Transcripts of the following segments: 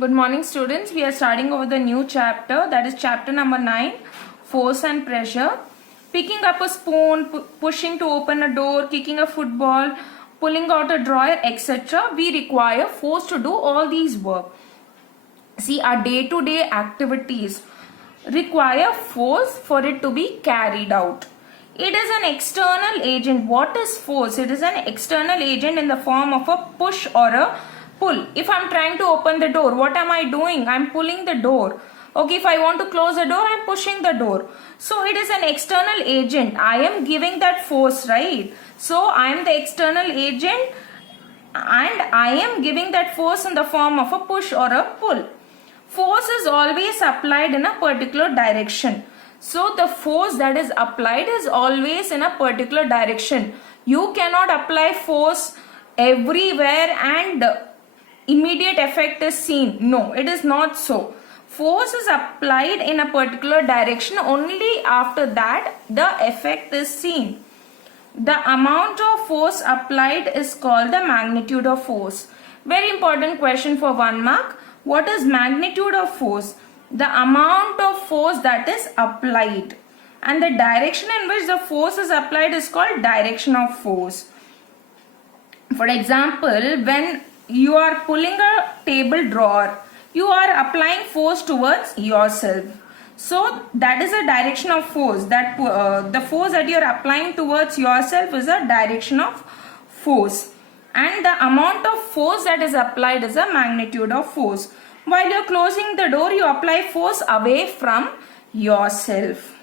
Good morning, students. We are starting over the new chapter, that is chapter number 9, force and pressure. Picking up a spoon, pushing to open a door, kicking a football, pulling out a drawer, etc. We require force to do all these work. See, our day-to-day activities require force for it to be carried out. It is an external agent. What is force? It is an external agent in the form of a push or a pull. If I'm trying to open the door, what am I doing? I'm pulling the door. Okay, if I want to close the door, I'm pushing the door. So it is an external agent. I am giving that force, right? So I am the external agent and I am giving that force in the form of a push or a pull. Force is always applied in a particular direction. So the force that is applied is always in a particular direction. You cannot apply force everywhere and immediate effect is seen. No, it is not so. Force is applied in a particular direction, only after that the effect is seen. The amount of force applied is called the magnitude of force. Very important question for 1 mark. What is magnitude of force? The amount of force that is applied. And the direction in which the force is applied is called direction of force. For example, when you are pulling a table drawer, you are applying force towards yourself. So that is a direction of force. That the force that you are applying towards yourself is a direction of force. And the amount of force that is applied is a magnitude of force. While you are closing the door, you apply force away from yourself.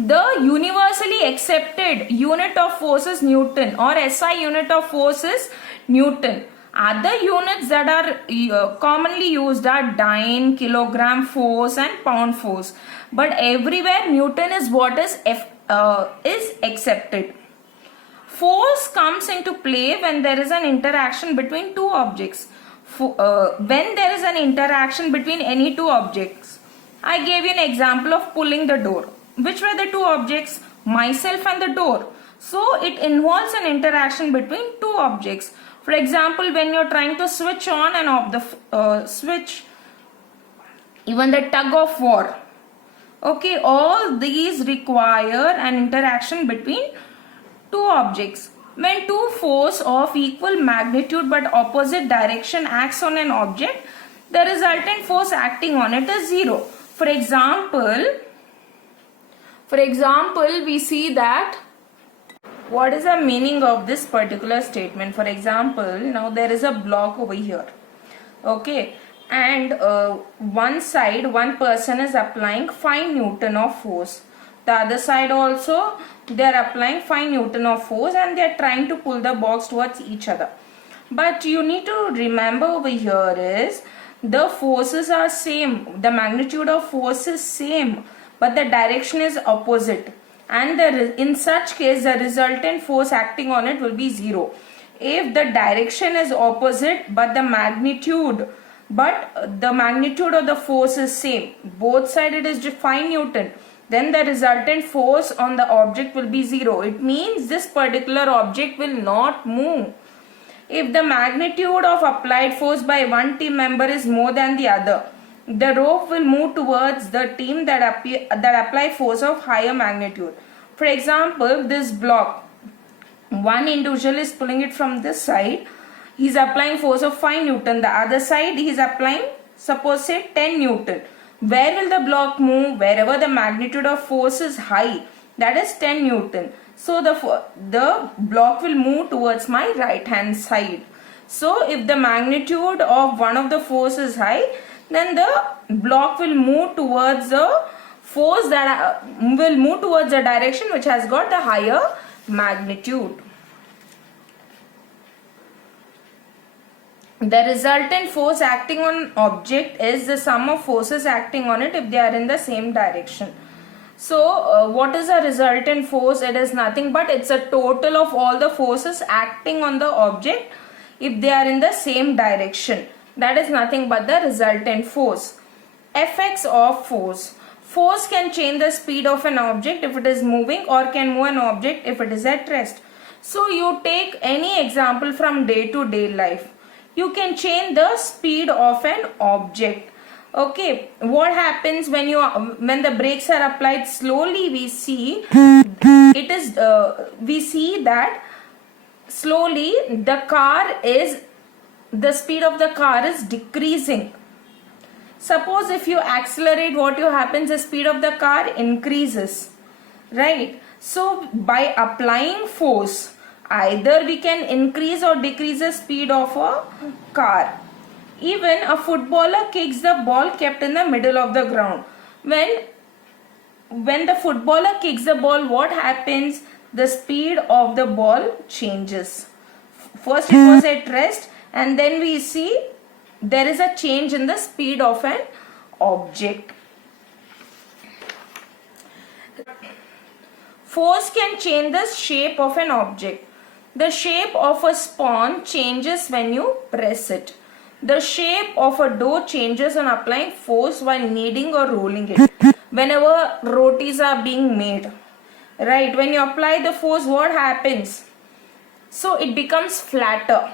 The universally accepted unit of force is Newton, or SI unit of force is Newton. Other units that are commonly used are dyne, kilogram force and pound force. But everywhere Newton is what is accepted. Force comes into play when there is an interaction between two objects. When there is an interaction between any two objects. I gave you an example of pulling the door. Which were the two objects? Myself and the door. So it involves an interaction between two objects. For example, when you're trying to switch on and switch, even the tug of war. Okay, all these require an interaction between two objects. When two force of equal magnitude but opposite direction acts on an object, the resultant force acting on it is zero. For example, we see that what is the meaning of this particular statement. For example, now there is a block over here. Okay, and one side, one person is applying 5 Newton of force. The other side also, they are applying 5 Newton of force and they are trying to pull the box towards each other. But you need to remember over here is the forces are same. The magnitude of force is same, but the direction is opposite. And in such case, the resultant force acting on it will be 0. If the direction is opposite, but the magnitude of the force is same, both sides it is 5 Newton, then the resultant force on the object will be 0. It means this particular object will not move. If the magnitude of applied force by one team member is more than the other, the rope will move towards the team that apply force of higher magnitude. For example, this block, one individual is pulling it from this side. He is applying force of 5 Newton. The other side he is applying, suppose say 10 Newton. Where will the block move? Wherever the magnitude of force is high, that is 10 Newton. So the block will move towards my right hand side. So if the magnitude of one of the force is high, then the block will move towards the force that will move towards the direction which has got the higher magnitude. The resultant force acting on object is the sum of forces acting on it if they are in the same direction. So what is a resultant force? It is nothing but it's a total of all the forces acting on the object if they are in the same direction. That is nothing but the resultant force. Effects of force. Force can change the speed of an object if it is moving or can move an object if it is at rest. So you take any example from day to day life. You can change the speed of an object. Okay, what happens when the brakes are applied slowly? We see that slowly the speed of the car is decreasing. Suppose if you accelerate, what happens? The speed of the car increases, right? So by applying force, either we can increase or decrease the speed of a car. Even a footballer kicks the ball kept in the middle of the ground. When the footballer kicks the ball, what happens? The speed of the ball changes. First it was at rest, and then we see there is a change in the speed of an object. Force can change the shape of an object. The shape of a spawn changes when you press it. The shape of a dough changes on applying force while kneading or rolling it. Whenever rotis are being made, right, when you apply the force, what happens? So it becomes flatter.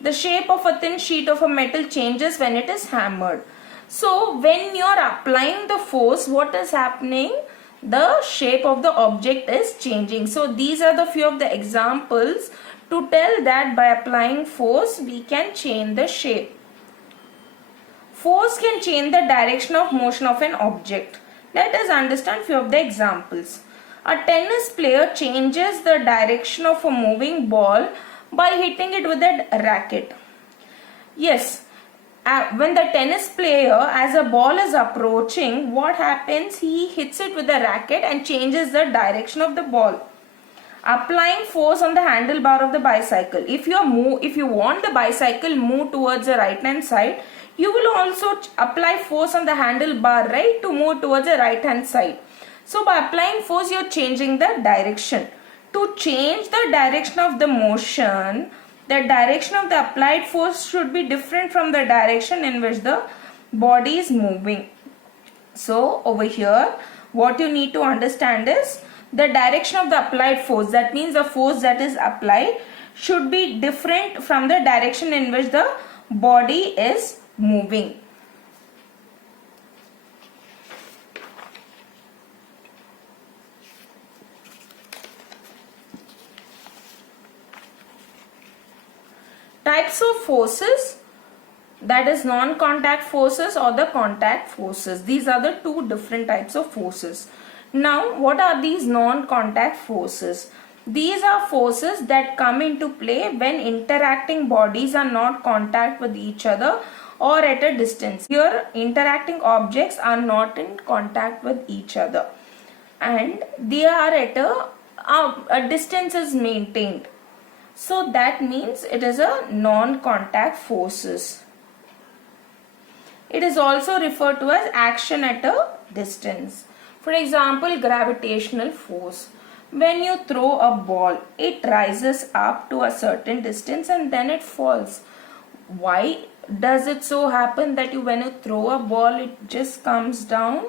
The shape of a thin sheet of a metal changes when it is hammered. So when you are applying the force, what is happening? The shape of the object is changing. So these are the few of the examples to tell that by applying force we can change the shape. Force can change the direction of motion of an object. Let us understand few of the examples. A tennis player changes the direction of a moving ball by hitting it with a racket. Yes, when the tennis player, as a ball is approaching, what happens? He hits it with a racket and changes the direction of the ball. Applying force on the handlebar of the bicycle. If you want the bicycle move towards the right hand side, you will also apply force on the handlebar, right, to move towards the right hand side. So by applying force, you are changing the direction. To change the direction of the motion, the direction of the applied force should be different from the direction in which the body is moving. So over here, what you need to understand is the direction of the applied force. That means the force that is applied should be different from the direction in which the body is moving. Types of forces, that is non-contact forces or the contact forces. These are the two different types of forces. Now, what are these non-contact forces? These are forces that come into play when interacting bodies are not contact with each other or at a distance. Here, interacting objects are not in contact with each other and they are at a distance is maintained. So that means it is a non-contact forces. It is also referred to as action at a distance. For example, gravitational force. When you throw a ball, it rises up to a certain distance and then it falls. Why does it so happen that when you throw a ball, it just comes down?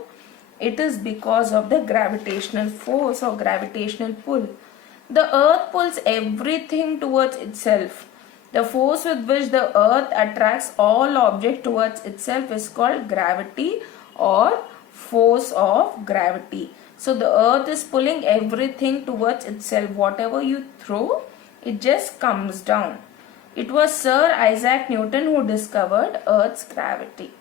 It is because of the gravitational force or gravitational pull. The earth pulls everything towards itself. The force with which the earth attracts all objects towards itself is called gravity or force of gravity. So the earth is pulling everything towards itself. Whatever you throw, it just comes down. It was Sir Isaac Newton who discovered Earth's gravity.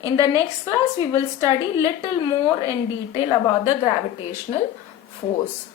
In the next class, we will study little more in detail about the gravitational force.